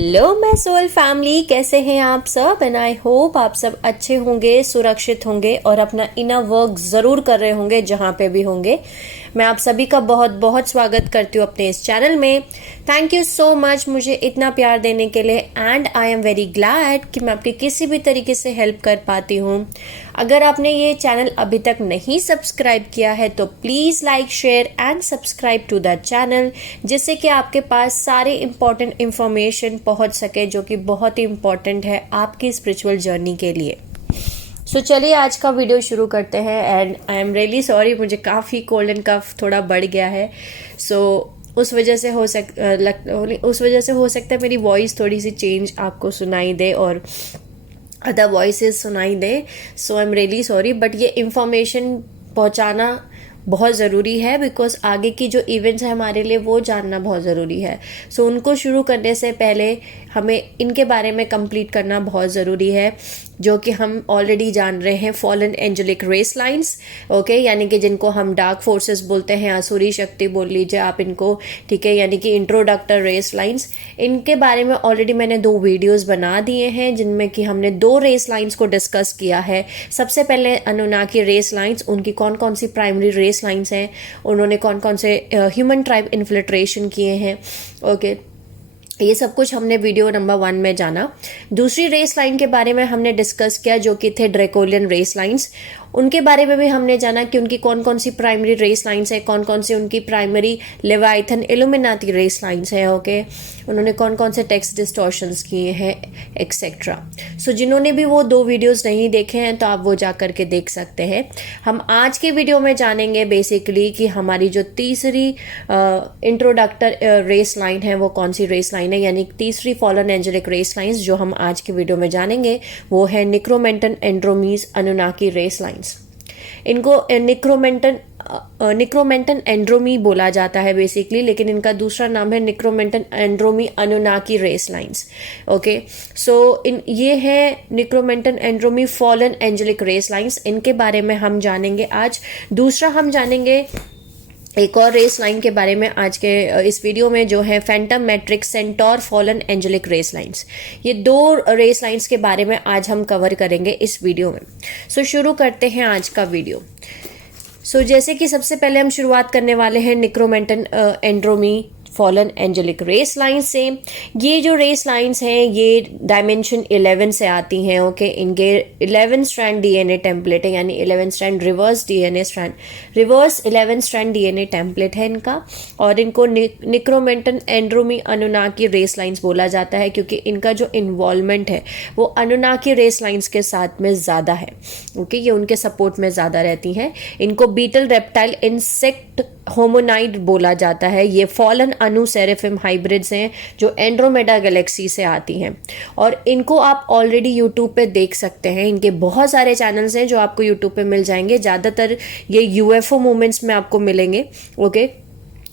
Hello मैं soul family, कैसे हैं आप सब। एंड आई होप आप सब अच्छे होंगे, सुरक्षित होंगे और अपना इनर वर्क ज़रूर कर रहे होंगे जहाँ पे भी होंगे। मैं आप सभी का बहुत बहुत स्वागत करती हूँ अपने इस चैनल में। थैंक यू सो मच मुझे इतना प्यार देने के लिए and I am very glad कि मैं आपकी किसी भी तरीके से हेल्प कर पाती हूँ। अगर आपने ये चैनल अभी तक नहीं सब्सक्राइब किया है तो please like, share and subscribe to the channel, जिससे कि आपके पास सारे इम्पॉर्टेंट इन्फॉर्मेशन पहुंच सके जो कि बहुत ही इम्पॉर्टेंट है आपकी स्पिरिचुअल जर्नी के लिए। सो चलिए आज का वीडियो शुरू करते हैं। And I am really sorry, मुझे काफ़ी कोल्ड एंड कफ थोड़ा बढ़ गया है। उस वजह से हो सकता है मेरी वॉइस थोड़ी सी चेंज आपको सुनाई दे और अदर वॉइसेस सुनाई दे। So I am really sorry, but ये इंफॉर्मेशन पहुंचाना बहुत ज़रूरी है बिकॉज आगे की जो इवेंट्स है हमारे लिए वो जानना बहुत ज़रूरी है। सो उनको शुरू करने से पहले हमें इनके बारे में कंप्लीट करना बहुत ज़रूरी है, जो कि हम ऑलरेडी जान रहे हैं। Fallen angelic race lines, okay, यानी कि जिनको हम डार्क फोर्सेस बोलते हैं, आसुरी शक्ति बोल लीजिए आप इनको, ठीक है, यानी कि इंट्रोडक्टर रेस लाइंस। इनके बारे में ऑलरेडी मैंने 2 वीडियोस बना दिए हैं जिनमें कि हमने 2 रेस लाइंस को डिस्कस किया है। सबसे पहले अनुनाकी रेस लाइंस, उनकी कौन कौन सी प्राइमरी रेस लाइंस हैं, उन्होंने कौन कौन से ह्यूमन ट्राइब इन्फिल्ट्रेशन किए हैं, ओके, ये सब कुछ हमने वीडियो नंबर 1 में जाना। दूसरी रेस लाइन के बारे में हमने डिस्कस किया जो कि थे ड्रैकोलियन रेस लाइंस। उनके बारे में भी हमने जाना कि उनकी कौन कौन सी प्राइमरी रेस लाइंस है, कौन कौन सी उनकी primary leviathan Illuminati race lines है, ओके, उन्होंने कौन कौन से टेक्स्ट डिस्टॉर्शंस किए हैं एक्सेट्रा। सो जिन्होंने भी वो 2 वीडियोस नहीं देखे हैं तो आप वो जा करके देख सकते हैं। हम आज के वीडियो में जानेंगे बेसिकली कि हमारी जो तीसरी इंट्रोडक्टर रेस लाइन है वो कौन सी रेस लाइन है, यानी तीसरी फॉलन एंजेलिक रेस लाइंस जो हम आज के वीडियो में जानेंगे वो है निक्रोमेंटन एंड्रोमीज अनुनाकी रेस लाइंस। इनको निक्रोमेंटन एंड्रोमी बोला जाता है बेसिकली, लेकिन इनका दूसरा नाम है निक्रोमेंटन एंड्रोमी Anunnaki race lines, okay. So ये है निक्रोमेंटन एंड्रोमी फॉलन एंजेलिक रेस लाइंस, इनके बारे में हम जानेंगे आज। दूसरा हम जानेंगे एक और रेस लाइन के बारे में आज के इस वीडियो में, जो है phantom matrix centaur fallen angelic race lines. ये 2 रेस लाइंस के बारे में आज हम कवर करेंगे इस वीडियो में। सो शुरू करते हैं आज का वीडियो। जैसे कि सबसे पहले हम शुरुआत करने वाले हैं निक्रोमेंटन एंड्रोमी फॉलन एंजेलिक रेस लाइन से। ये जो रेस लाइंस हैं ये डायमेंशन 11 से आती हैं, ओके। इनके 11 स्ट्रैंड डीएनए टेम्पलेट है, यानी 11 strand reverse 11 strand DNA template है इनका। और इनको निक्रोमेंटन एंड्रोमी अनुनाकी रेस लाइंस बोला जाता है क्योंकि इनका जो इन्वॉल्वमेंट है वो अनुनाकी रेस लाइंस के साथ में ज़्यादा है, ओके, ये उनके सपोर्ट में ज़्यादा रहती हैं। इनको बीटल, रेप्टाइल, इंसेक्ट, होमोनाइड बोला जाता है। ये फॉलन अनु सेरेफिम हाइब्रिड्स हैं जो एंड्रोमेडा गैलेक्सी से आती हैं और इनको आप ऑलरेडी यूट्यूब पे देख सकते हैं। इनके बहुत सारे चैनल्स हैं जो आपको यूट्यूब पे मिल जाएंगे। ज़्यादातर ये यूएफओ मूवमेंट्स में आपको मिलेंगे, ओके।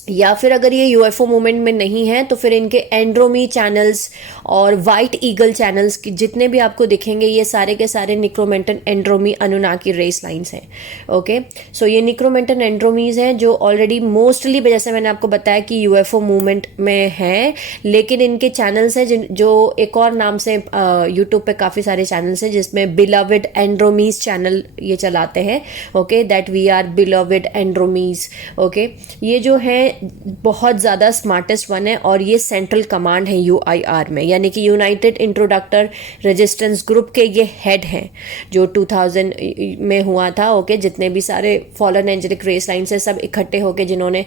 या फिर अगर ये यूएफओ मूवमेंट में नहीं है तो फिर इनके एंड्रोमी चैनल्स और वाइट ईगल चैनल्स की जितने भी आपको दिखेंगे ये सारे के सारे निक्रोमेंटन एंड्रोमी अनुनाकी रेस लाइंस हैं, ओके। सो ये निक्रोमेंटन एंड्रोमीज हैं जो ऑलरेडी मोस्टली, जैसे मैंने आपको बताया कि यूएफओ मूवमेंट में है, लेकिन इनके चैनल्स हैं जो एक और नाम से यूट्यूब पे काफ़ी सारे चैनल्स हैं जिसमें बिलवड एंड्रोमीज चैनल ये चलाते हैं, okay, that we are beloved Andromies, okay. ये जो है बहुत ज़्यादा स्मार्टेस्ट वन है और ये सेंट्रल कमांड है यूआईआर में, यानी कि यूनाइटेड इंट्रोडक्टर रेजिस्टेंस ग्रुप के ये हेड हैं जो 2000 में हुआ था, ओके। जितने भी सारे फॉलन एंजेलिक रेस लाइन से सब इकट्ठे होके जिन्होंने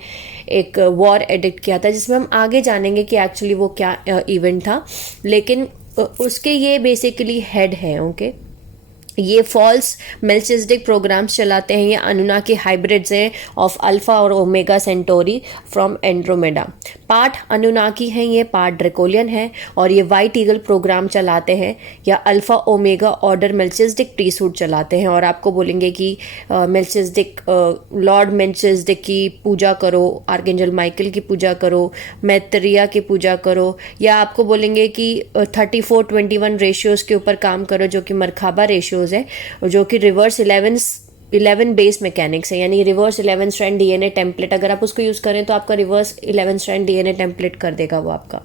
एक वॉर एडिक्ट किया था, जिसमें हम आगे जानेंगे कि एक्चुअली वो क्या इवेंट था, लेकिन उसके ये बेसिकली हेड हैं, ओके। ये फॉल्स मेल्चिज्डिक प्रोग्राम्स चलाते हैं। ये अनुनाकी हाइब्रिड्स हैं ऑफ अल्फा और omega Centauri from Andromeda. Part Anunnaki हैं ये, पार्ट ड्रैकोलियन है और ये वाइट ईगल प्रोग्राम चलाते हैं या अल्फा ओमेगा ऑर्डर मेल्चिज्डिक प्रीसूट चलाते हैं। और आपको बोलेंगे कि मेल्चिज्डिक, लॉर्ड मेल्चिज्डिक की पूजा करो, आर्कएंजल माइकल की पूजा करो, मैत्रेया की पूजा करो, या आपको बोलेंगे कि 34-21 रेशियोज के ऊपर काम करो जो कि मरखाबा रेशियोज है, जो कि रिवर्स 11 बेस मैकेनिक्स है, यानी रिवर्स 11 स्ट्रैंड डीएनए टेम्पलेट। अगर आप उसको यूज़ करें तो आपका रिवर्स 11 स्ट्रैंड डीएनए टेम्पलेट कर देगा वो आपका।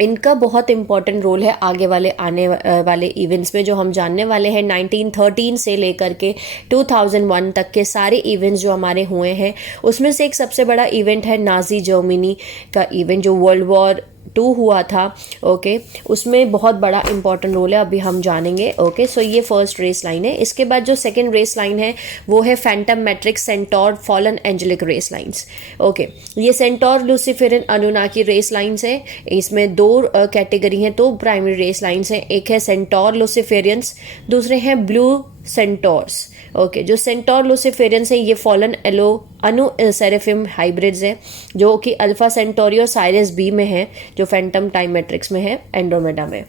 इनका बहुत इंपॉर्टेंट रोल है आगे वाले आने वाले इवेंट्स में, जो हम जानने वाले हैं। 1913 से लेकर के 2001 तक के सारे इवेंट्स जो हमारे हुए हैं, उसमें से एक सबसे बड़ा इवेंट है नाजी जर्मनी का इवेंट, जो वर्ल्ड वॉर 2 हुआ था। ओके, उसमें बहुत बड़ा इंपॉर्टेंट रोल है, अभी हम जानेंगे। ओके, सो ये फर्स्ट रेस लाइन है। इसके बाद जो सेकेंड रेस लाइन है वो है phantom, matrix, centaur, fallen, angelic race lines. Okay, ये centaur, Luciferian, Anunnaki race lines है। इसमें दो कैटेगरी हैं, दो प्राइमरी रेस लाइन्स हैं। एक है सेंटोर लूसीफेरियंस, दूसरे हैं ब्लू सेंटोर्स। ओके, जो सेंटोर लूसीफेरियंस है ये फॉलन एलो अनु सेरेफिम हाइब्रिड्स हैं, जो कि अल्फा सेंटोरी और साइरस बी में है, जो फैंटम टाइम मैट्रिक्स में है, एंड्रोमेडा में।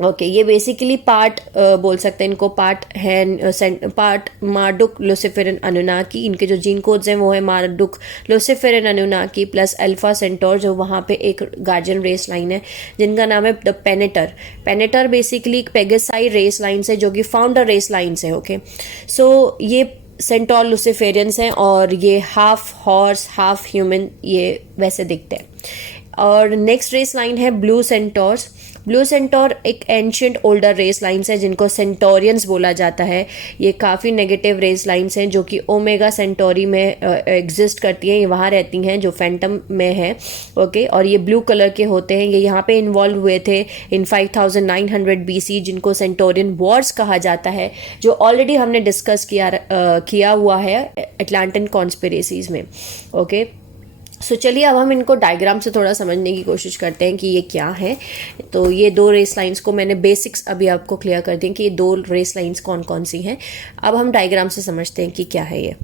ओके, ये बेसिकली पार्ट बोल सकते हैं इनको, पार्ट है पार्ट मार्डुक लूसीफेरन अनुनाकी। इनके जो जीन कोड्स हैं वो है मार्डुक लूसीफेरन अनुनाकी प्लस अल्फा सेंटोर, जो वहाँ पे एक गार्जियन रेस लाइन है जिनका नाम है द पेनेटर। पेनेटर बेसिकली एक पेगासाई रेस लाइन है, जो कि फाउंडर रेस लाइन है। ओके, सो ये सेंटोर लूसीफेरियंस हैं और ये हाफ हॉर्स हाफ ह्यूमन ये वैसे दिखते हैं। और नेक्स्ट रेस लाइन है ब्लू सेंटोर्स। ब्लू सेंटोर एक एंशियंट ओल्डर रेस लाइन्स है जिनको सेंटोरियंस बोला जाता है। ये काफ़ी नेगेटिव रेस लाइन्स हैं जो कि ओमेगा सेंटोरी में एग्जिस्ट करती हैं, ये वहाँ रहती हैं, जो फैंटम में है। ओके, और ये ब्लू कलर के होते हैं। ये यहाँ पे इन्वॉल्व हुए थे इन 5900 BC, जिनको सेंटोरियन वॉर्स कहा जाता है, जो ऑलरेडी हमने डिस्कस किया हुआ है अटलांटिन कॉन्स्पिरेसीज में। ओके, सो चलिए अब हम इनको डायग्राम से थोड़ा समझने की कोशिश करते हैं कि ये क्या है। तो ये दो रेस लाइंस को मैंने बेसिक्स अभी आपको क्लियर कर दें कि ये दो रेस लाइंस कौन कौन सी हैं। अब हम डायग्राम से समझते हैं कि क्या है ये।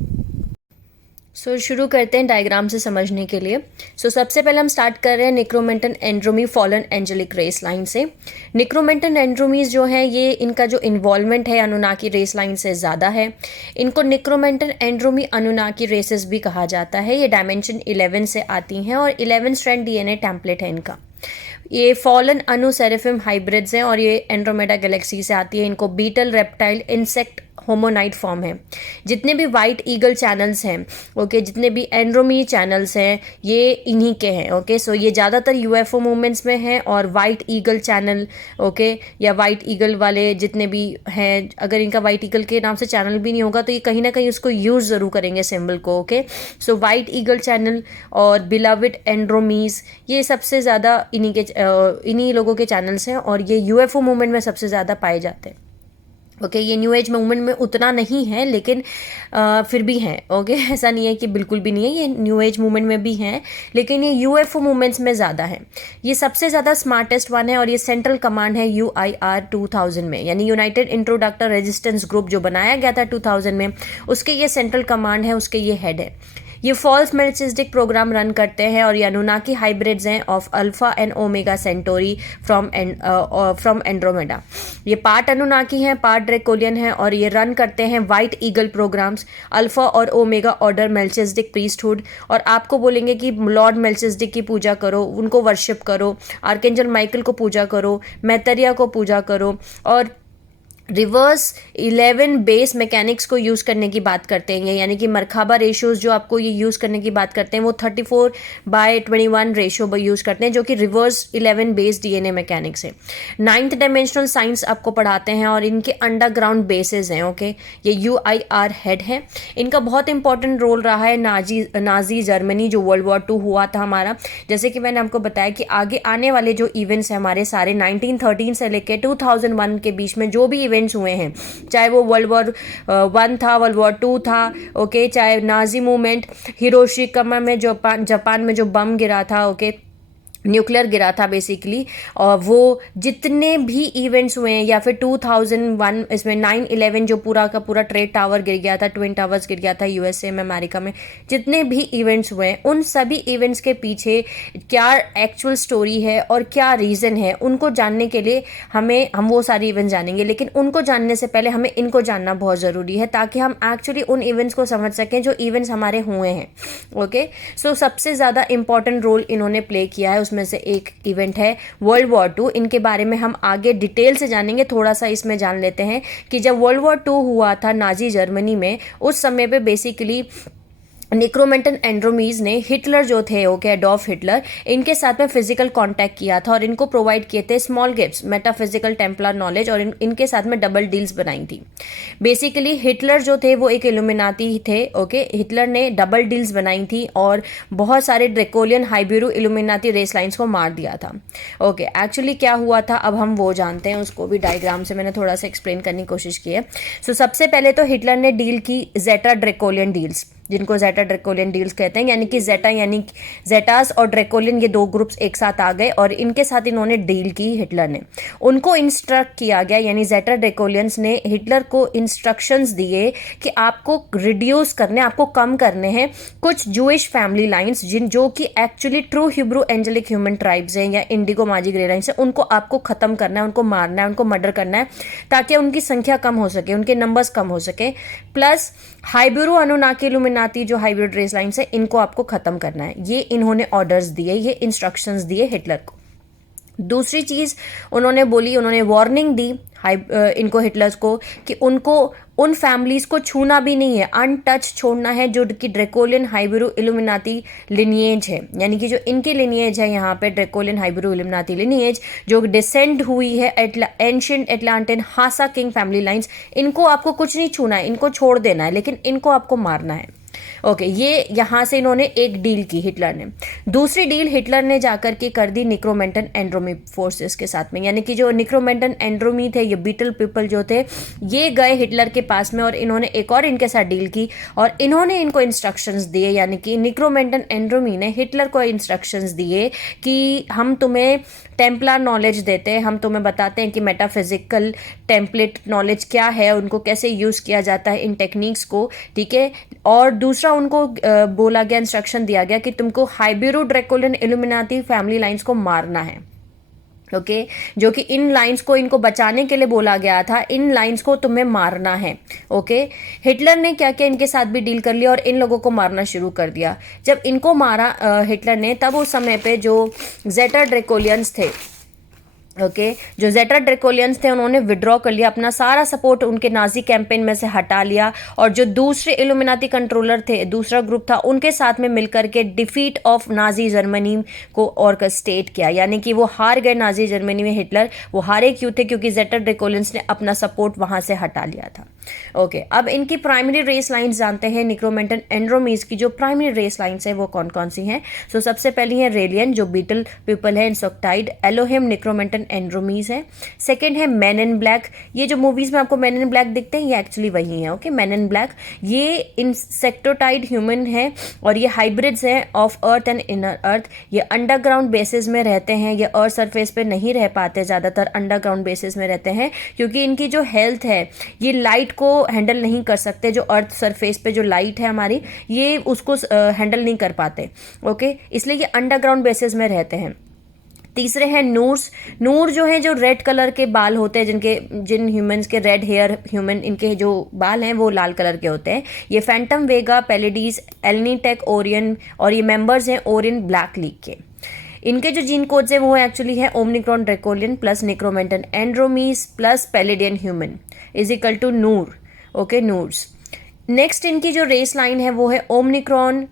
शुरू करते हैं डायग्राम से समझने के लिए। सबसे पहले हम स्टार्ट कर रहे हैं निक्रोमेंटन एंड्रोमी फॉलन एंजेलिक रेस लाइन से। निक्रोमेंटन एंड्रोमीज जो है ये इनका जो इन्वॉल्वमेंट है अनुनाकी रेस लाइन से ज़्यादा है। इनको निक्रोमेंटन एंड्रोमी अनुनाकी रेसेस भी कहा जाता है। ये डायमेंशन 11 से आती हैं और 11 स्ट्रैंड DNA टेम्पलेट है इनका। ये फॉलन अनु सेरेफिम हाइब्रिड्स हैं और ये एंड्रोमेडा गैलेक्सी से आती है। इनको बीटल, रेप्टाइल, इंसेक्ट, होमोनाइट फॉर्म है। जितने भी वाइट ईगल चैनल्स हैं, ओके, जितने भी एंड्रोमी चैनल्स हैं, ये इन्हीं के हैं। ओके, सो ये ज़्यादातर UFO मूवमेंट्स में हैं और वाइट ईगल चैनल, ओके, या वाइट ईगल वाले जितने भी हैं, अगर इनका वाइट ईगल के नाम से चैनल भी नहीं होगा तो ये कहीं ना कहीं उसको यूज़ ज़रूर करेंगे सिंबल को। Okay, so white eagle channel और बिलविड एंड्रोमीज, ये सबसे ज़्यादा इन्हीं लोगों के चैनल्स हैं और ये UFO मूवमेंट में सबसे ज़्यादा पाए जाते हैं। ओके, ये न्यू एज मूवमेंट में उतना नहीं है लेकिन फिर भी हैं। ओके, ऐसा नहीं है कि बिल्कुल भी नहीं है, ये न्यू एज मूवमेंट में भी हैं लेकिन ये UFO मूवमेंट्स में ज़्यादा है। ये सबसे ज़्यादा स्मार्टेस्ट वन है और ये सेंट्रल कमांड है UIR 2000 में, यानी यूनाइटेड इंट्रोडक्टर रेजिस्टेंस ग्रुप जो बनाया गया था 2000 में, उसके ये सेंट्रल कमांड है, उसके ये हेड है। ये फॉल्स मेल्चिस्टिक प्रोग्राम रन करते हैं और ये अनुनाकी हाइब्रिड्स हैं of alpha and Omega Centauri from Andromeda. ये पार्ट अनुनाकी हैं, पार्ट ड्रेकोलियन हैं और ये रन करते हैं वाइट ईगल प्रोग्राम्स, अल्फा और ओमेगा ऑर्डर मेल्चिस्टिक प्रीस्टहुड। और आपको बोलेंगे कि लॉर्ड मेल्चिस्टिक की पूजा करो, उनको वर्शिप करो, आर्केंजल माइकल को पूजा करो, मैतरिया को पूजा करो, और रिवर्स 11 बेस मैकेनिक्स को यूज़ करने की बात करते हैं, यानी कि मरखाबा रेशियोज जो आपको ये यूज़ करने की बात करते हैं वो 34/21 रेशियो यूज़ करते हैं, जो कि रिवर्स 11 बेस DNA मैकेनिक्स है। 9th डायमेंशनल साइंस आपको पढ़ाते हैं और इनके अंडरग्राउंड बेसिस हैं। ओके, ये UIR हेड है। इनका बहुत इंपॉर्टेंट रोल रहा है नाजी जर्मनी जो World War 2 हुआ था हमारा। जैसे कि मैंने आपको बताया कि आगे आने वाले जो इवेंट्स हैं हमारे सारे 1913 से लेकर 2001 के बीच में जो भी इवेंट्स हुए हैं, चाहे वो World War 1 था, World War 2 था, ओके, चाहे नाजी मूवमेंट, हिरोशिमा में जापान में जो बम गिरा था, ओके, न्यूक्लियर गिरा था बेसिकली, और वो जितने भी इवेंट्स हुए हैं, या फिर 2001 इसमें 9/11 जो पूरा का पूरा ट्रेड टावर गिर गया था, ट्विन टावर्स गिर गया था USA में, अमेरिका में, जितने भी इवेंट्स हुए हैं उन सभी इवेंट्स के पीछे क्या एक्चुअल स्टोरी है और क्या रीज़न है, उनको जानने के लिए हम वो सारे इवेंट्स जानेंगे। लेकिन उनको जानने से पहले हमें इनको जानना बहुत ज़रूरी है ताकि हम एक्चुअली उन इवेंट्स को समझ सकें जो इवेंट्स हमारे हुए हैं। ओके, सो सबसे ज़्यादा इंपॉर्टेंट रोल इन्होंने प्ले किया है, में से एक इवेंट है World War 2। इनके बारे में हम आगे डिटेल से जानेंगे। थोड़ा सा इसमें जान लेते हैं कि जब World War 2 हुआ था नाजी जर्मनी में, उस समय पे बेसिकली निक्रोमेंटन एंड्रोमीज ने हिटलर जो थे, ओके, एडोल्फ हिटलर, इनके साथ में फिजिकल कांटेक्ट किया था और इनको प्रोवाइड किए थे small gifts, metaphysical Templar knowledge, और इनके साथ में डबल डील्स बनाई थी। बेसिकली हिटलर जो थे वो एक इल्यूमिनाती थे, ओके। हिटलर ने डबल डील्स बनाई थी और बहुत सारे ड्रेकोलियन हाइब्यूरो इल्यूमिनाती रेस लाइन्स को मार दिया था, ओके। एक्चुअली क्या हुआ था अब हम वो जानते हैं, उसको भी डायग्राम से मैंने थोड़ा सा एक्सप्लेन करने की कोशिश की है। सो सबसे पहले तो हिटलर ने डील की जेटा ड्रेकोलियन डील्स, जिनको जेटा ड्रेकोलियन डील्स कहते हैं, यानी कि जेटास और ड्रेकोलियन, ये दो ग्रुप्स एक साथ आ गए और इनके साथ इन्होंने डील की हिटलर ने। उनको इंस्ट्रक्ट किया गया, यानी जेटा ड्रेकोलियंस ने हिटलर को इंस्ट्रक्शंस दिए कि आपको रिड्यूस करने, आपको कम करने हैं कुछ जूइश फैमिली लाइन्स, जो कि actually true Hebrew angelic human tribes हैं या इंडिगो माजिक रे लाइन्स हैं, उनको आपको खत्म करना है, उनको मारना है, उनको मर्डर करना है, ताकि उनकी संख्या कम हो सके, उनके नंबर्स कम हो सके। प्लस हाइब्यूरो अनुनाकी इल्यूमिनाती जो हाइब्रिड रेस लाइन्स है, इनको आपको खत्म करना है। ये इन्होंने ऑर्डर्स दिए, ये इंस्ट्रक्शंस दिए हिटलर को। दूसरी चीज उन्होंने बोली, उन्होंने वार्निंग दी इनको, हिटलर्स को, कि उनको उन फैमिलीज को छूना भी नहीं है, अनटच छोड़ना है जो कि ड्रेकोलियन हाइब्रू इल्यूमिनाती लिनिएज है, यानी कि जो इनकी लिनिएज है यहाँ पे ड्रेकोलियन हाइब्रू इल्यूमिनाती लिनिएज जो डिसेंड हुई है एंशिएंट एटलांटिन हासा किंग फैमिली लाइन्स, इनको आपको कुछ नहीं छूना है, इनको छोड़ देना है, लेकिन इनको आपको मारना है, ओके। ये यहां से इन्होंने एक डील की हिटलर ने। दूसरी डील हिटलर ने जाकर के कर दी निक्रोमेंटन एंड्रोमी फोर्सेस के साथ में, यानी कि जो निक्रोमेंटन एंड्रोमी थे, ये बीटल पीपल जो थे, ये गए हिटलर के पास में और इन्होंने एक और इनके साथ डील की और इन्होंने इनको इंस्ट्रक्शंस दिए, यानी कि निक्रोमेंटन एंड्रोमी ने हिटलर को इंस्ट्रक्शंस दिए कि हम तुम्हें टेम्पलर नॉलेज देते हैं, हम तुम्हें बताते हैं कि मेटाफिजिकल टेम्पलेट नॉलेज क्या है, उनको कैसे यूज किया जाता है, इन टेक्निक्स को, ठीक है। और दूसरा उनको बोला गया, इंस्ट्रक्शन दिया गया कि तुमको हाइब्यूरो ड्रेकोलियन इल्यूमिनाती फैमिली लाइन्स को मारना है, ओके। जो कि इन लाइंस को इनको बचाने के लिए बोला गया था, इन लाइंस को तुम्हें मारना है, ओके। हिटलर ने क्या किया, इनके साथ भी डील कर लिया और इन लोगों को मारना शुरू कर दिया। जब इनको मारा हिटलर ने, तब उस समय पे जो जेटा ड्रेकोलियंस थे, ओके, जो जेटा ड्रेकोलियंस थे, उन्होंने विड्रॉ कर लिया, अपना सारा सपोर्ट उनके नाजी कैंपेन में से हटा लिया और जो दूसरे इल्यूमिनाती कंट्रोलर थे, दूसरा ग्रुप था, उनके साथ में मिलकर के डिफीट ऑफ नाजी जर्मनी को ऑर्केस्ट्रेट किया, यानी कि वो हार गए नाजी जर्मनी में। हिटलर वो हारे क्यों थे? क्योंकि जेटा ड्रेकोलियंस ने अपना सपोर्ट वहां से हटा लिया था, ओके। अब इनकी प्राइमरी रेस लाइन्स जानते हैं, निक्रोमेंटन एंड्रोमीज की जो प्राइमरी रेस लाइन्स है वो कौन कौन सी हैं। सो सबसे पहली है रेलियन, जो बीटल पीपल है, इंसेक्टाइड। एलोहिम निक्रोमेंटन एंड्रोमीज है। सेकंड है मैन इन ब्लैक, ये जो मूवीज में आपको मैन इन ब्लैक दिखते हैं, ये एक्चुअली वही है, ओके। मैन इन ब्लैक ये इंसेक्टोटाइड ह्यूमन है और ये हाइब्रिड्स हैं ऑफ अर्थ एंड इनर अर्थ। ये अंडरग्राउंड बेसिस में रहते हैं, ये अर्थ सरफेस पे नहीं रह पाते, ज्यादातर अंडरग्राउंड बेसिस में रहते हैं, क्योंकि इनकी जो हेल्थ है, ये लाइट को हैंडल नहीं कर सकते। जो अर्थ सरफेस पे जो लाइट है हमारी, ये उसको हैंडल नहीं कर पाते, ओके, इसलिए ये अंडरग्राउंड बेसिस में रहते हैं। तीसरे हैं नूर्स। नूर जो है, जो रेड कलर के बाल होते हैं, जिन ह्यूमंस के रेड हेयर ह्यूमन, इनके जो बाल हैं वो लाल कलर के होते हैं। ये फैंटम वेगा, पेलिडीज, एल्नीटेक, ओरियन, और ये मेंबर्स हैं ओरियन ब्लैक लीग के। इनके जो जीन कोड्स हैं वो एक्चुअली है Omicron Draconian plus Necromiton Andromies plus Pleiadian human is equal to Nur, okay, Nurs. Next इनकी जो रेस लाइन है वो है ओमनिक्रॉन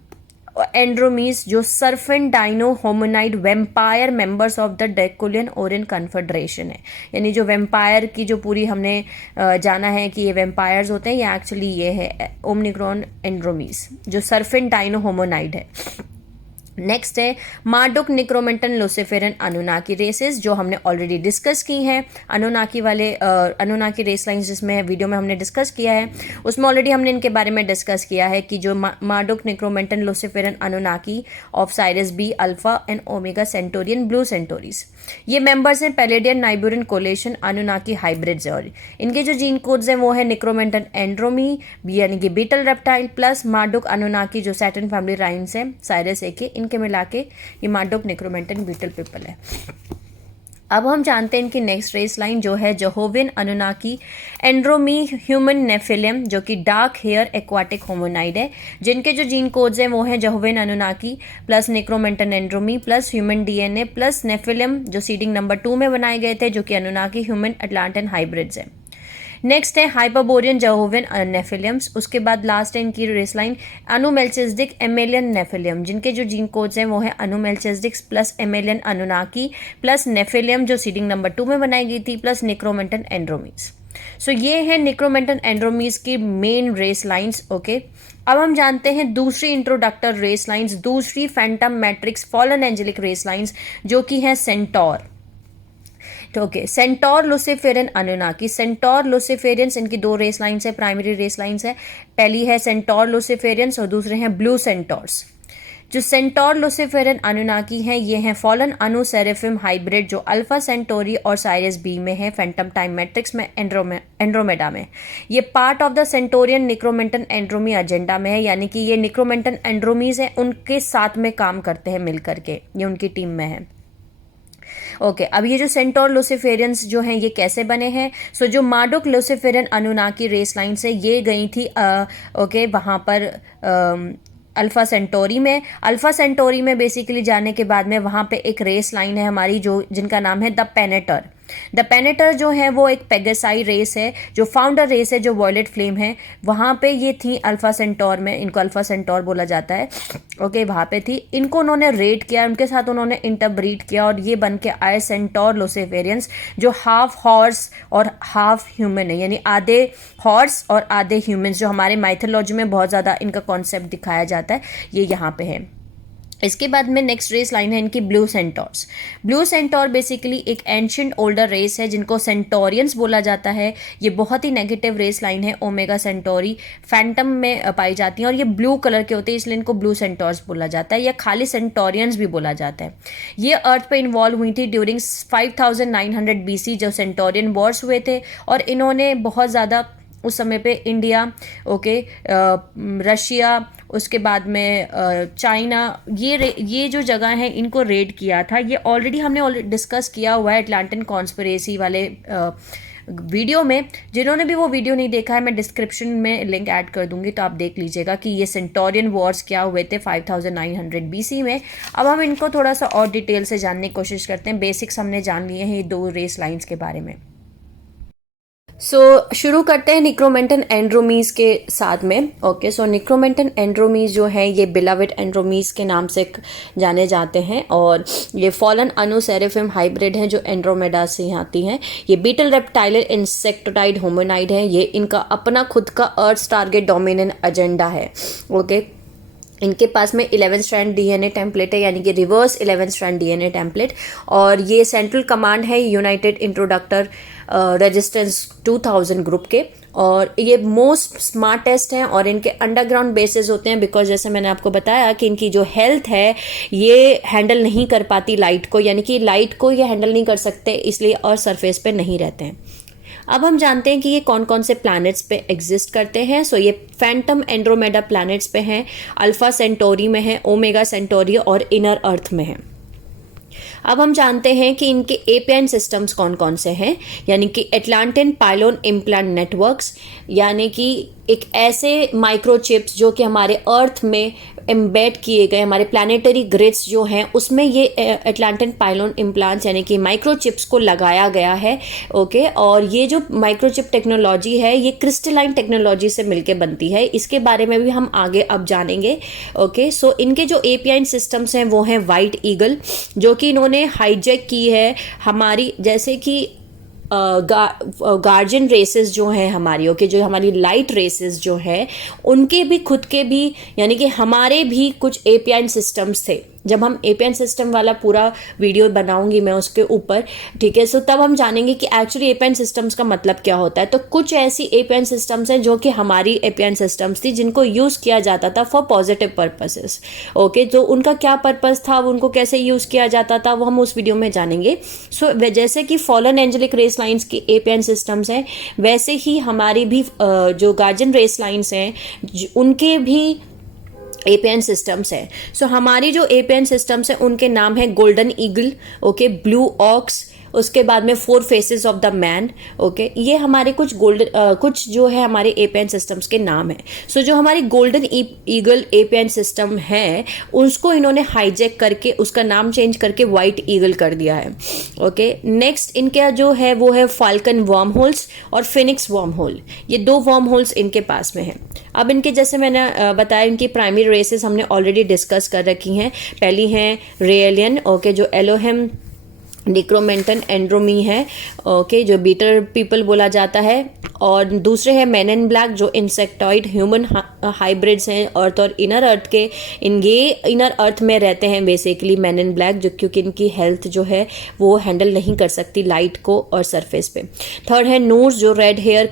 एंड्रोमीज, जो serpent dino hominid vampire members of the Draconian Orion Confederation है। यानी जो वेम्पायर की जो पूरी हमने जाना है कि ये वेम्पायर्स होते हैं, ये एक्चुअली ये है ओमनिक्रॉन एंड्रोमीज, जो सर्फेंट डाइनो होमोनाइड है। नेक्स्ट है मार्डुक, निक्रोमेंटन, लुसिफेरन, अनुनाकी रेसेस, जो हमने ऑलरेडी डिस्कस की हैं। अनुनाकी वाले अनुनाकी रेस लाइन्स जिसमें वीडियो में हमने डिस्कस किया है, उसमें ऑलरेडी हमने इनके बारे में डिस्कस किया है कि जो Marduk, Necromiton, Luciferian, Anunnaki of Sirius B, Alpha and Omega Centaurian, blue Centauries, ये मेंबर्स हैं पेलेडियन नाइबेरियन कोलेशन अनुनाकी हाइब्रिड्स। और इनके जो जीन कोड्स हैं वो है निक्रोमेंटन एंड्रोमी, यानी कि beetle reptile, plus Marduk Anunnaki, जो सैटर्न फैमिली राइन्स हैं, साइरस ए के, इनके मिला के ये मार्डुक, निक्रोमेंटन, बीटल पीपल है। अब हम जानते हैं इनकी नेक्स्ट रेस लाइन जो है जहोवियन अनुनाकी एंड्रोमी ह्यूमन नेफिलियम, जो कि डार्क हेयर एक्वाटिक होमोनाइड है। जिनके जो जीन कोड्स हैं वो हैं Jehovian Anunnaki plus Necromiton Andromie plus human DNA plus Nephilim, जो सीडिंग नंबर 2 में बनाए गए थे, जो कि अनुनाकी ह्यूमन अटलांटन हाइब्रिड्स है। नेक्स्ट है हाइपरबोरियन जेहोवियन नेफिलियम्स, उसके बाद लास्ट है इनकी रेस लाइन अनुमेल्चिसडिक एमेलियन नेफिलियम, जिनके जो जीन कोड्स हैं वो है अनुमेल्चिसडिक plus Amelian Anunnaki plus Nephilim जो सीडिंग नंबर 2 में बनाई गई थी प्लस निक्रोमेंटन एंड्रोमीज। सो ये है निक्रोमेंटन एंड्रोमीज की मेन रेस लाइंस। ओके, अब हम जानते हैं दूसरी इंट्रोडक्टर रेस लाइंस, दूसरी phantom matrix fallen angelic race lines जो कि है Centaur. Okay, Centaur Luciferian Anunnaki, Centaur Luciferians इनकी दो रेस लाइन्स है, प्राइमरी रेस लाइन्स है। पहली है सेंटोर लुसिफेरियंस और दूसरे हैं ब्लू सेंटोर्स। जो सेंटोर लुसिफेरियन अनुनाकी हैं ये हैं फॉलन अनु सेरेफिम हाइब्रिड जो अल्फा सेंटोरी और साइरस बी में है, फैंटम टाइम मैट्रिक्स में एंड्रोमेडा में। ये पार्ट ऑफ द सेंटोरियन निक्रोमेंटन एंड्रोमी एजेंडा में है, यानी कि ये निक्रोमेंटन एंड्रोमीज हैं उनके साथ में काम करते हैं मिल करके, ये उनकी टीम में है। ओके, अब ये जो सेंटोर लुसिफेरियंस जो हैं ये कैसे बने हैं? सो जो मार्डुक लुसिफेरियन अनुनाकी रेस लाइन से ये गई थी ओके वहाँ पर अल्फा सेंटोरी में। अल्फा सेंटोरी में बेसिकली जाने के बाद में वहाँ पे एक रेस लाइन है हमारी जो जिनका नाम है द पेनेटर। द पेनेटर जो है वो एक पेगासाई रेस है, जो फाउंडर रेस है, जो वॉयलेट फ्लेम है। वहाँ पे ये थी अल्फा सेंटोर में, इनको अल्फा सेंटोर बोला जाता है। ओके, वहाँ पे थी, इनको उन्होंने रेड किया, उनके साथ उन्होंने इंटरब्रीड किया और ये बन के आए सेंटोर लुसिफेरियंस जो हाफ हॉर्स और हाफ ह्यूमन है, यानी आधे हॉर्स और आधे ह्यूमन, जो हमारे माइथोलॉजी में बहुत ज़्यादा इनका कॉन्सेप्ट दिखाया जाता है, ये यहाँ पे है। इसके बाद में नेक्स्ट रेस लाइन है इनकी blue centaurs. Blue centaur basically एक एंशिएंट ओल्डर रेस है जिनको सेंटोरियंस बोला जाता है। ये बहुत ही नेगेटिव रेस लाइन है, ओमेगा सेंटोरी फैंटम में पाई जाती हैं और ये ब्लू कलर के होते हैं, इसलिए इनको ब्लू सेंटोर्स बोला जाता है या खाली सेंटोरियंस भी बोला जाता है। ये अर्थ पे इन्वॉल्व हुई थी ड्यूरिंग 5900 BC जो सेंटोरियन वॉर्स हुए थे और इन्होंने बहुत ज़्यादा उस समय पे इंडिया, ओके, रशिया, उसके बाद में चाइना, ये जो जगह है इनको रेड किया था। ये ऑलरेडी हमने डिस्कस किया हुआ है अटलांटिन कॉन्स्पिरेसी वाले वीडियो में। जिन्होंने भी वो वीडियो नहीं देखा है मैं डिस्क्रिप्शन में लिंक ऐड कर दूंगी, तो आप देख लीजिएगा कि ये सेंटोरियन वॉर्स क्या हुए थे 5900 BC में। अब हम इनको थोड़ा सा और डिटेल से जानने की कोशिश करते हैं। बेसिक्स हमने जान लिए हैं ये दो रेस लाइन्स के बारे में। शुरू करते हैं निक्रोमेंटन एंड्रोमीज के साथ में। ओके, सो निक्रोमेंटन एंड्रोमीज जो है ये बिलाविड एंड्रोमीज के नाम से जाने जाते हैं और ये फॉलन अनु सेरेफिम हाइब्रिड हैं जो एंड्रोमेडा से आती हैं। ये बीटल रेप्टाइलर इंसेक्टोटाइड होमोनाइड है। ये इनका अपना खुद का अर्थ टारगेट डोमिनेंट एजेंडा है। ओके, इनके पास में 11 स्ट्रैंड डीएनए टेम्पलेट है, यानी कि रिवर्स 11 स्ट्रैंड डीएनए टेम्पलेट, और ये सेंट्रल कमांड है यूनाइटेड इंट्रोडक्टर रेजिस्टेंस 2000 ग्रुप के, और ये मोस्ट स्मार्टेस्ट हैं और इनके अंडरग्राउंड बेसिस होते हैं बिकॉज जैसे मैंने आपको बताया कि इनकी जो हेल्थ है ये हैंडल नहीं कर पाती लाइट को, यानी कि लाइट को ये हैंडल नहीं कर सकते इसलिए और सरफेस पे नहीं रहते हैं। अब हम जानते हैं कि ये कौन कौन से प्लैनेट्स पे एग्जिस्ट करते हैं। सो ये फैंटम एंड्रोमेडा प्लैनेट्स पे हैं, अल्फा सेंटोरी में है, ओमेगा सेंटोरी और इनर अर्थ में है। अब हम जानते हैं कि इनके एपीआई सिस्टम्स कौन कौन से हैं, यानी कि एटलांटिन पाइलोन इम्प्लांट नेटवर्क्स, यानी कि एक ऐसे माइक्रोचिप्स जो कि हमारे अर्थ में एम्बेड किए गए, हमारे प्लानिटरी ग्रिड्स जो हैं उसमें ये एटलांटिन पाइलोन इम्प्लांट्स यानी कि माइक्रोचिप्स को लगाया गया है। ओके, और ये जो माइक्रोचिप टेक्नोलॉजी है ये क्रिस्टलाइन टेक्नोलॉजी से मिलके बनती है, इसके बारे में भी हम आगे अब जानेंगे। ओके, सो इनके जो एपीआई सिस्टम्स हैं वो हैं वाइट ईगल, जो कि इन्होंने हाईजैक की है हमारी, जैसे कि गार्जियन रेसेस जो हैं हमारी, ओके, जो हमारी लाइट रेसेस जो हैं उनके भी खुद के भी, यानी कि हमारे भी कुछ एपीआई सिस्टम्स थे। जब हम एपीआई सिस्टम वाला पूरा वीडियो बनाऊंगी मैं उसके ऊपर, ठीक है, सो तब हम जानेंगे कि एक्चुअली एपीआई सिस्टम्स का मतलब क्या होता है। तो कुछ ऐसी एपीआई सिस्टम्स हैं जो कि हमारी एपीआई सिस्टम्स थी जिनको यूज किया जाता था फॉर पॉजिटिव पर्पसेस। ओके, तो उनका क्या पर्पस था, उनको कैसे यूज किया जाता था, वो हम उस वीडियो में जानेंगे। सो जैसे कि फॉलन एंजेलिक रेस लाइन्स की एपीआई सिस्टम्स हैं वैसे ही हमारी भी जो गार्जियन रेस लाइन्स हैं उनके भी एपीआई सिस्टम्स है। सो हमारी जो एपीआई सिस्टम्स है उनके नाम है golden eagle, okay, blue ox, उसके बाद में 4 faces of the man. Okay, ये हमारे कुछ कुछ जो है हमारे एपियन सिस्टम्स के नाम है। सो जो हमारी गोल्डन ईगल एपियन सिस्टम है उसको इन्होंने हाईजैक करके उसका नाम चेंज करके व्हाइट ईगल कर दिया है। ओके, नेक्स्ट इनका जो है वो है फाल्कन वर्म होल्स और फिनिक्स वर्म होल। ये 2 वर्म होल्स इनके पास में है। अब इनके जैसे मैंने बताया इनकी प्राइमरी रेसेस हमने ऑलरेडी डिस्कस कर रखी हैं। पहली है रेलियन, ओके, जो एलोहेम निक्रोमेंटन एंड्रोमी है, ओके, जो बीटर पीपल बोला जाता है। और दूसरे है मैन इन ब्लैक जो इंसेक्टॉइड ह्यूमन हाइब्रिड्स हैं अर्थ और इनर अर्थ के। ये इनर अर्थ में रहते हैं बेसिकली मैन इन ब्लैक, जो क्योंकि इनकी हेल्थ जो है वो हैंडल नहीं कर सकती लाइट को और सरफेस पे। थर्ड है नूर्स जो रेड हेयर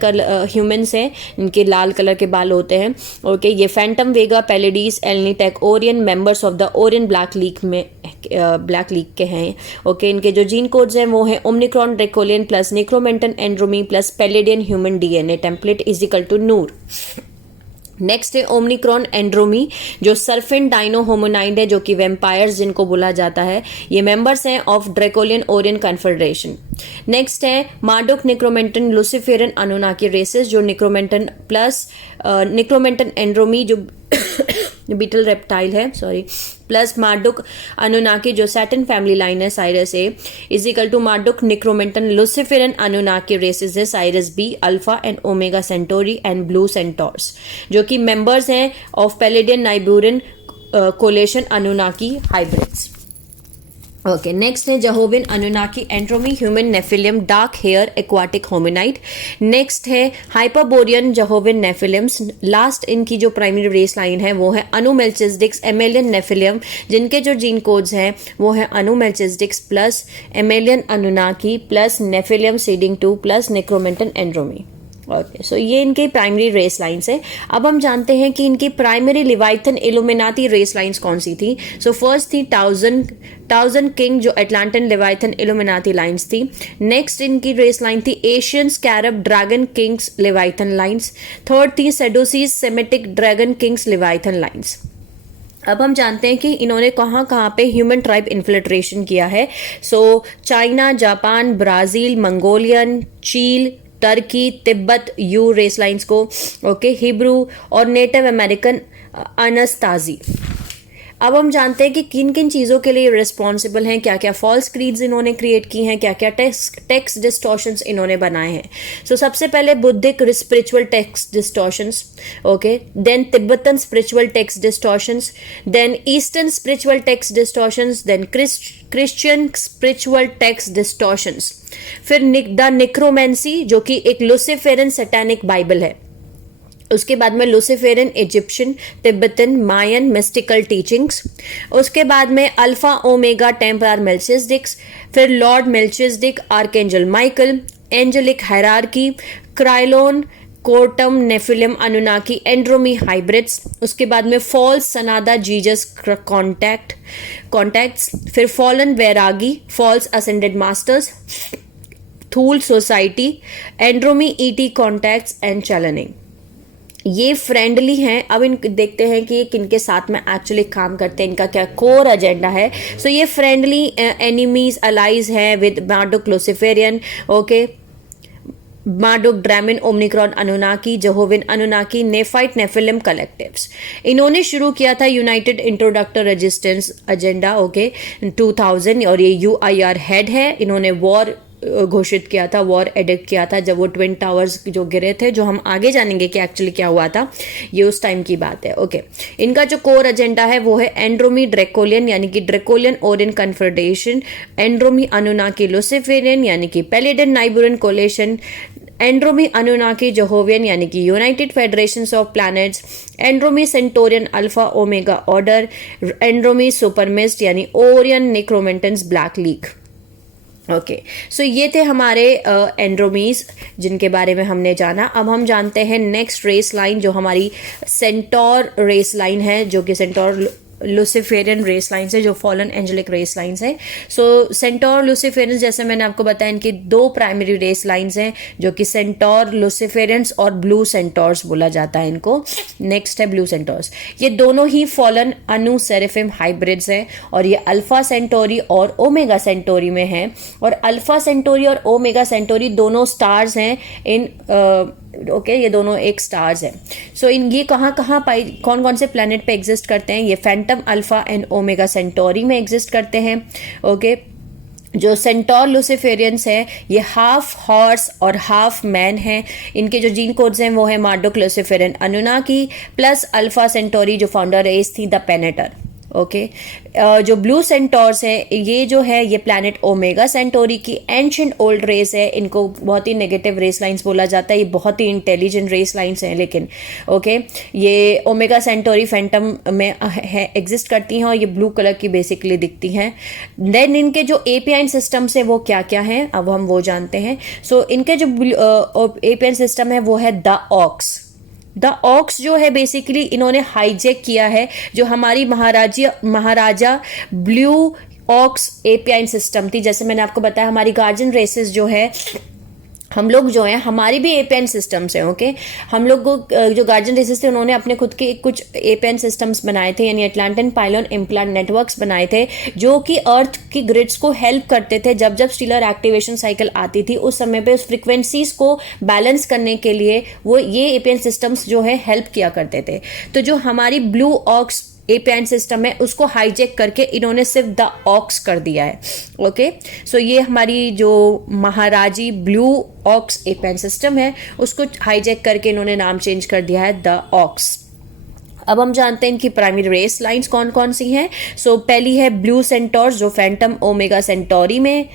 ह्यूमन्स हैं, इनके लाल कलर के बाल होते हैं। ओके, ये phantom Vega Pleiades Alnitak Orion members of the Orion Black League के हैं। ओके, इनके जो जीन कोड्स हैं वो है Omicron Draconian plus Necromiton Andromie plus Pleiadian human DNA template is equal to Nur. Next है ओमनिक्रॉन एंड्रोमी जो serpent dino होमोनाइड है, जो कि वेम्पायर्स जिनको बोला जाता है। ये मेंबर्स हैं ऑफ ड्रेकोलियन ओरियन कन्फेडरेशन। नेक्स्ट है मार्डोक निक्रोमेंटन लुसिफेरन अनुनाकी रेसेस जो निक्रोमेंटन प्लस निक्रोमेंटन एंड्रोमी जो बीटल रेप्टाइल है, सॉरी, प्लस मार्डुक अनुनाकी जो सैटर्न फैमिली लाइन है Sirius A is equal to Marduk Necromiton Luciferian Anunnaki races है Sirius B Alpha and Omega Centauri and blue Centaurs, जो कि members हैं of Pleiadian Nibiruan coalition Anunnaki hybrids. Okay, next है Jehovian Anunnaki Andromie human Nephilim dark hair aquatic hominid. Next है Hyperborean Jehovian Nephilims. Last इनकी जो primary race line है वो है अनुमेल्चिसडिक्स एमेलियन नेफिलियम, जिनके जो जीन कोड्स हैं वो है Annu Melchizedeks plus Amelian Anunnaki plus Nephilim seeding 2 plus Necromiton Andromie. Okay, so ये इनकी प्राइमरी रेस लाइन्स है। अब हम जानते हैं कि इनकी primary Leviathan Illuminati race lines कौन सी थी। सो फर्स्ट थी टाउजन किंग जो एटलांटन लिवाइथन इल्यूमिनाती लाइन्स थी। नेक्स्ट इनकी रेस लाइन थी Asian scarab dragon kings Leviathan lines. Third थी Sadducees Semitic dragon kings Leviathan lines. अब हम जानते हैं कि इन्होंने कहाँ कहाँ पे ह्यूमन ट्राइब इन्फिल्ट्रेशन किया है। So China, Japan, Brazil, Mongolian, Chile, Turkey, Tibet यू रेस लाइन्स को, ओके, हिब्रू और नेटिव अमेरिकन अनस्ताजी। अब हम जानते हैं कि किन किन चीज़ों के लिए रिस्पॉन्सिबल हैं, क्या क्या फॉल्स क्रीड्स इन्होंने क्रिएट की हैं, क्या क्या टेक्स्ट डिस्टॉर्शंस इन्होंने बनाए हैं। सो सबसे पहले Buddhic spiritual text distortions, okay, then Tibetan spiritual text distortions, then eastern spiritual text distortions, then Christian spiritual text distortions, फिर द निक्रोमेंसी जो कि एक लुसिफेरन सैटेनिक बाइबल है। उसके बाद में Luciferian Egyptian Tibetan Mayan mystical teachings. उसके बाद में अल्फा ओमेगा टेम्पलर मेल्चिसडिक्स, फिर Lord Melchizedek, archangel Michael, angelic hierarchy, Kryon, कोर्टम नेफिलियम अनुनाकी एंड्रोमी हाइब्रिड्स। उसके बाद में फॉल्स सनादा जीजस कॉन्टैक्ट्स, फिर fallen Vairagi, false ascended masters, Thule society, Andromie ET contacts and challenging. ये फ्रेंडली हैं। अब इन देखते हैं कि किनके साथ में एक्चुअली काम करते हैं, इनका क्या कोर एजेंडा है। सो ये फ्रेंडली एनिमीज अलाइज हैं with Marduk Luciferian, okay, Marduk ड्रैमिन Omicron Anunnaki Jehovian Anunnaki Nephite Nephilim collectives. इन्होंने शुरू किया था United intruder resistance agenda, okay, 2000, और ये UIR हेड है। इन्होंने वॉर घोषित किया था, वॉर एडिक्ट किया था जब वो ट्विन टावर्स जो गिरे थे, जो हम आगे जानेंगे कि एक्चुअली क्या हुआ था, ये उस टाइम की बात है, ओके। इनका जो कोर एजेंडा है वो है एंड्रोमी ड्रेकोलियन यानी कि ड्रेकोलियन ओरियन कन्फेडरेशन, एंड्रोमी अनुनाकी लुसिफेरियन यानी कि पैलेडियन नाइबूरन कोलेशन, एंड्रोमी अनुनाकी जहोवियन यानी कि United Federations of Planets, Andromie Centaurian Alpha Omega Order, Andromie supremacist यानी Orion Necromitons Black League. Okay, so ये थे हमारे एंड्रोमीज जिनके बारे में हमने जाना। अब हम जानते हैं नेक्स्ट रेस लाइन जो हमारी सेंटोर रेस लाइन है, जो कि सेंटोर लुसिफेरियन रेस लाइन्स है, जो फॉलन एंजेलिक रेस लाइन्स है। सो सेंटोर लुसिफेरियंस, जैसे मैंने आपको बताया, इनकी दो प्राइमरी रेस लाइन्स हैं, जो कि सेंटोर लुसिफेरियंस और ब्लू सेंटोर्स बोला जाता है इनको। नेक्स्ट है ब्लू सेंटोर्स। ये दोनों ही फॉलन अनु सेरेफिम हाइब्रिड्स हैं, और ये अल्फा सेंटोरी और ओमेगा सेंटोरी में हैं। और अल्फा सेंटोरी और ओमेगा सेंटोरी दोनों स्टार्स हैं इन ओके, ये दोनों एक स्टार्स हैं। सो इन ये कहाँ कहाँ पाई, कौन कौन से प्लैनेट पे एग्जिस्ट करते हैं? ये Phantom alpha and Omega Centauri में एग्जिस्ट करते हैं। ओके, जो सेंटोर लुसिफेरियंस है ये हाफ हॉर्स और हाफ मैन है। इनके जो जीन कोड्स हैं वो है मार्डोक लुसिफेरियन अनुनाकी प्लस अल्फा सेंटोरी, जो फाउंडर रेस थी द पेनेटर। ओके, जो ब्लू सेंटोर्स है ये जो है ये प्लैनेट ओमेगा सेंटोरी की एंशिएंट ओल्ड रेस है। इनको बहुत ही नेगेटिव रेस लाइंस बोला जाता है, ये बहुत ही इंटेलिजेंट रेस लाइंस हैं। लेकिन ओके, ये ओमेगा सेंटोरी फैंटम में है, एग्जिस्ट करती हैं, और ये ब्लू कलर की बेसिकली दिखती हैं। देन इनके जो एपीआई सिस्टम्स है वो क्या क्या हैं, अब हम वो जानते हैं। सो इनके जो एपीआई सिस्टम है वो है द ऑक्स। द ऑक्स जो है बेसिकली इन्होंने हाईजेक किया है जो हमारी महाराजा ब्लू ऑक्स एपीआई सिस्टम थी। जैसे मैंने आपको बताया, हमारी गार्जियन रेसेस जो है, हम लोग जो हैं, हमारी भी एपीएन सिस्टम्स हैं। ओके, हम लोग जो गार्जियन रेसेस थे उन्होंने अपने खुद के कुछ एपीएन सिस्टम्स बनाए थे, यानी अटलांटिन पाइलोन इम्प्लांट नेटवर्क्स बनाए थे, जो कि अर्थ की ग्रिड्स को हेल्प करते थे। जब जब स्टीलर एक्टिवेशन साइकिल आती थी उस समय पे उस फ्रिक्वेंसीज को बैलेंस करने के लिए वो ये एपीएन सिस्टम्स जो है हेल्प किया करते थे। तो जो हमारी ब्लू ऑक्स एपीआई सिस्टम है उसको हाईजेक करके इन्होंने सिर्फ द ऑक्स कर दिया है। ओके, सो ये हमारी जो महाराजी ब्लू ऑक्स एपीआई सिस्टम है उसको हाईजेक करके इन्होंने नाम चेंज कर दिया है द ऑक्स। अब हम जानते हैं इनकी प्राइमरी रेस लाइंस कौन कौन सी हैं। सो पहली है ब्लू सेंटोर्स, जो फैंटम ओमेगा सेंटोरी में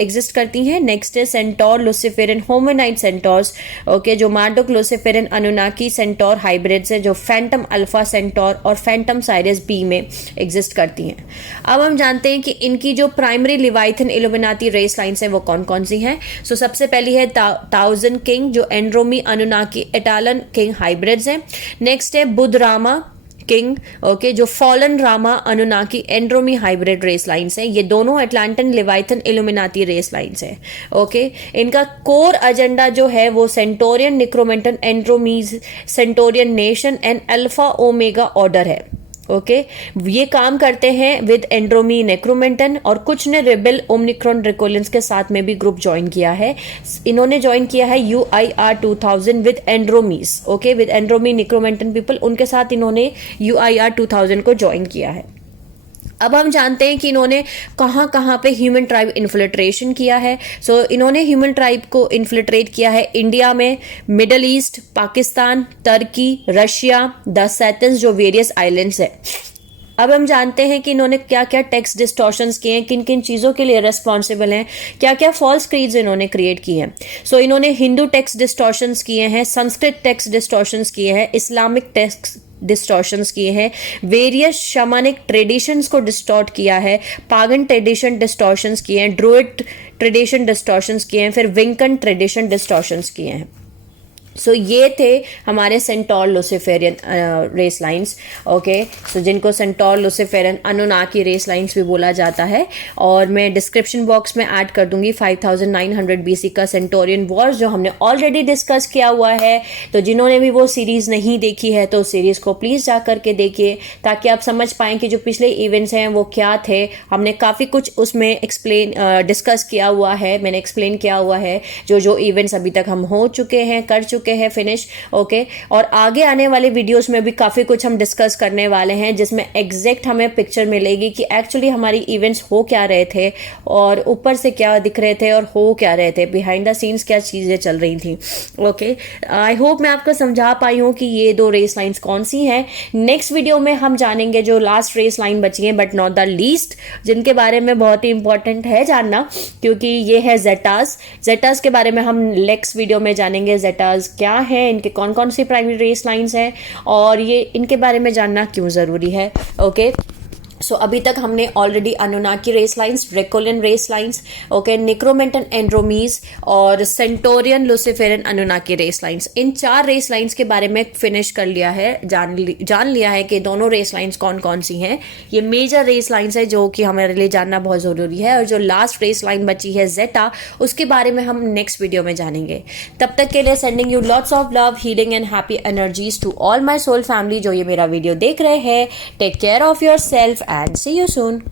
एग्जिस्ट करती हैं। नेक्स्ट है सेंटोर लुसिफेरियन होमोनाइड सेंटोर्स, ओके, जो मार्डोक लुसिफेरियन अनुनाकी सेंटोर हाइब्रिड्स हैं, जो फैंटम अल्फा सेंटोर और फैंटम साइरस बी में एग्जिस्ट करती हैं। अब हम जानते हैं कि इनकी जो primary Leviathan Illuminati race lines हैं वो कौन कौन सी हैं। सो सबसे पहली है थाउजेंड किंग, जो Andromie Anunnaki Atlantian king hybrids हैं। नेक्स्ट है बुध रामा किंग, ओके, जो fallen Rama Anunnaki Andromie hybrid race lines हैं। ये दोनों Atlantian Leviathan Illuminati race lines हैं। ओके, इनका कोर एजेंडा जो है वो Centaurian Necromiton Andromies Centaurian nation and Alpha Omega Order है। ओके, ये काम करते हैं विद एंड्रोमी नेक्रोमेंटन, और कुछ ने रिबेल ओमनिक्रॉन रिकोलेंस के साथ में भी ग्रुप ज्वाइन किया है। इन्होंने ज्वाइन किया है UIR 2000 with Andromies. Okay, with Andromie Necromiton people, उनके साथ इन्होंने UIR 2000 को ज्वाइन किया है। अब हम जानते हैं कि इन्होंने कहाँ कहाँ पे ह्यूमन ट्राइब इन्फिल्ट्रेशन किया है। सो इन्होंने ह्यूमन ट्राइब को इन्फिल्ट्रेट किया है इंडिया में, मिडल ईस्ट, पाकिस्तान, तुर्की, रशिया, द सेटन्स, जो वेरियस आइलैंड्स है। अब हम जानते हैं कि इन्होंने क्या क्या टेक्स्ट डिस्टॉर्शंस किए हैं, किन किन चीज़ों के लिए रेस्पॉन्सिबल हैं, क्या क्या फॉल्स क्रीड्स इन्होंने क्रिएट किए हैं। सो इन्होंने हिंदू टेक्स्ट डिस्टॉर्शंस किए हैं, संस्कृत टेक्स्ट डिस्टॉर्शंस किए हैं, इस्लामिक टेक्स्ट डिस्टॉर्शंस किए हैं, वेरियस शमानिक ट्रेडिशंस को डिस्टॉर्ट किया है, पागन ट्रेडिशन डिस्टॉर्शंस किए हैं, ड्रुइड ट्रेडिशन डिस्टॉर्शंस किए हैं, फिर विंकन ट्रेडिशन डिस्टॉर्शंस किए हैं। सो ये थे हमारे सेंटोर लुसिफेरियन रेस लाइन्स। ओके, सो जिनको centaur Luciferian Anunnaki race lines भी बोला जाता है, और मैं डिस्क्रिप्शन बॉक्स में ऐड कर दूंगी 5900 BC का सेंटोरियन वॉर्स, जो हमने ऑलरेडी डिस्कस किया हुआ है। तो जिन्होंने भी वो सीरीज़ नहीं देखी है तो सीरीज़ को प्लीज़ जा करके देखिए, ताकि आप समझ पाएँ कि जो पिछले इवेंट्स हैं वो क्या थे। हमने काफ़ी कुछ उसमें डिस्कस किया हुआ है, मैंने एक्सप्लेन किया हुआ है जो जो इवेंट्स अभी तक हम हो चुके हैं, कर चुके हैं फिनिश। ओके, और आगे आने वाले वीडियोस में भी काफी कुछ हम डिस्कस करने वाले हैं, जिसमें एग्जैक्ट हमें पिक्चर मिलेगी कि एक्चुअली हमारी इवेंट्स हो क्या रहे थे, और ऊपर से क्या दिख रहे थे, और हो क्या रहे थे, बिहाइंड द सीन्स क्या चीजें चल रही थी। ओके, आई होप मैं आपको समझा पाई हूँ कि ये दो रेस लाइन्स कौन सी हैं। नेक्स्ट वीडियो में हम जानेंगे जो लास्ट रेस लाइन बची है, बट नॉट द लीस्ट, जिनके बारे में बहुत ही इंपॉर्टेंट है जानना, क्योंकि ये है जेटास। जेटास के बारे में हम नेक्स्ट वीडियो में जानेंगे, जेटास क्या है, इनके कौन कौन सी प्राइमरी रेस लाइंस हैं, और ये इनके बारे में जानना क्यों ज़रूरी है। ओके, सो अभी तक हमने already Anunnaki race lines, Draconian race lines, okay, Necromiton Andromies और Centaurian Luciferian Anunnaki race lines, इन 4 रेस लाइंस के बारे में फिनिश कर लिया है, जान लिया है कि दोनों रेस लाइंस कौन कौन सी हैं। ये मेजर रेस लाइंस है जो कि हमारे लिए जानना बहुत ज़रूरी है, और जो लास्ट रेस लाइन बची है जेटा, उसके बारे में हम नेक्स्ट वीडियो में जानेंगे। तब तक के लिए sending you lots of love, healing and happy energies to all my soul family जो ये मेरा वीडियो देख रहे हैं। Take care of yourself and see you soon.